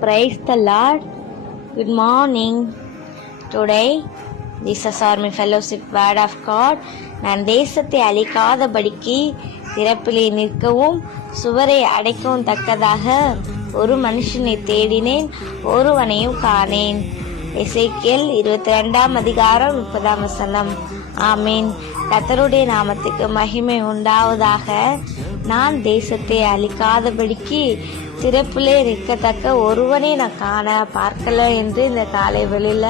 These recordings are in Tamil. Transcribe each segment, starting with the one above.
Praise the Lord. Good morning. Today, Jesus Army Fellowship Word of God. நான் தேசத்தை அழிக்காதபடிக்கு திறப்பிலே நிற்கவும் சுவரை அடைக்கவும் தக்கதாக ஒரு மனுஷனை தேடினேன், ஒருவனையும் காணேன். எசேக்கியேல் 22 அதிகாரம் 30 வசனம். ஆமீன். கர்த்தருடைய நாமத்துக்கு மகிமை உண்டாவதாக. நான் தேசத்தை அழிக்காதபடிக்கு திறப்பிலே நிற்கத்தக்க ஒருவனை நான் காண பார்க்கல என்று இந்த காலை வெளியில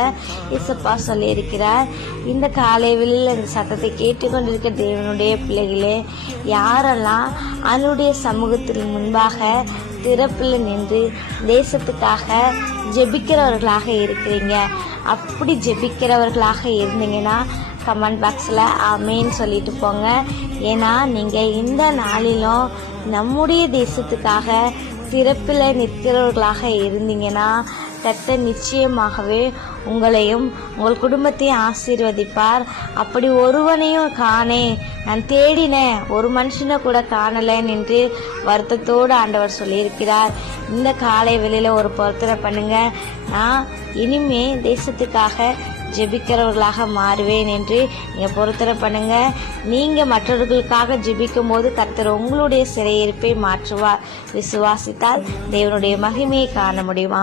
இசப்பா சொல்லியிருக்கிறார். இந்த காலை வெளியில இந்த சத்தத்தை கேட்டுக்கொண்டிருக்க தேவனுடைய பிள்ளைகளே, யாரெல்லாம் அவனுடைய சமூகத்தில் முன்பாக திறப்பில் நின்று தேசத்துக்காக ஜெபிக்கிறவர்களாக இருக்கிறீங்க, அப்படி ஜெபிக்கிறவர்களாக இருந்தீங்கன்னா கமெண்ட் பாக்ஸில் ஆமேன்னு சொல்லிட்டு போங்க. ஏன்னா நீங்கள் இந்த நாளிலும் நம்முடைய தேசத்துக்காக திறப்பில் நிற்கிறவர்களாக இருந்தீங்கன்னா கர்த்தர் நிச்சயமாகவே உங்களையும் உங்கள் குடும்பத்தையும் ஆசீர்வதிப்பார். அப்படி ஒருவனையும் காணேன், நான் தேடினேன், ஒரு மனுஷனை கூட காணலேன் என்று வருத்தத்தோடு ஆண்டவர் சொல்லியிருக்கிறார். இந்த காலை வேளையில ஒரு பொருத்தனை பண்ணுங்க, நான் இனிமே தேசத்துக்காக ஜெபிக்கிறவர்களாக மாறுவேன் என்று நீங்க பொருத்தனை பண்ணுங்க. நீங்க மற்றவர்களுக்காக ஜெபிக்கும் போது கர்த்தர் உங்களுடைய சிறையிருப்பை மாற்றுவார். விசுவாசித்தால் தேவனுடைய மகிமையை காண முடியுமா?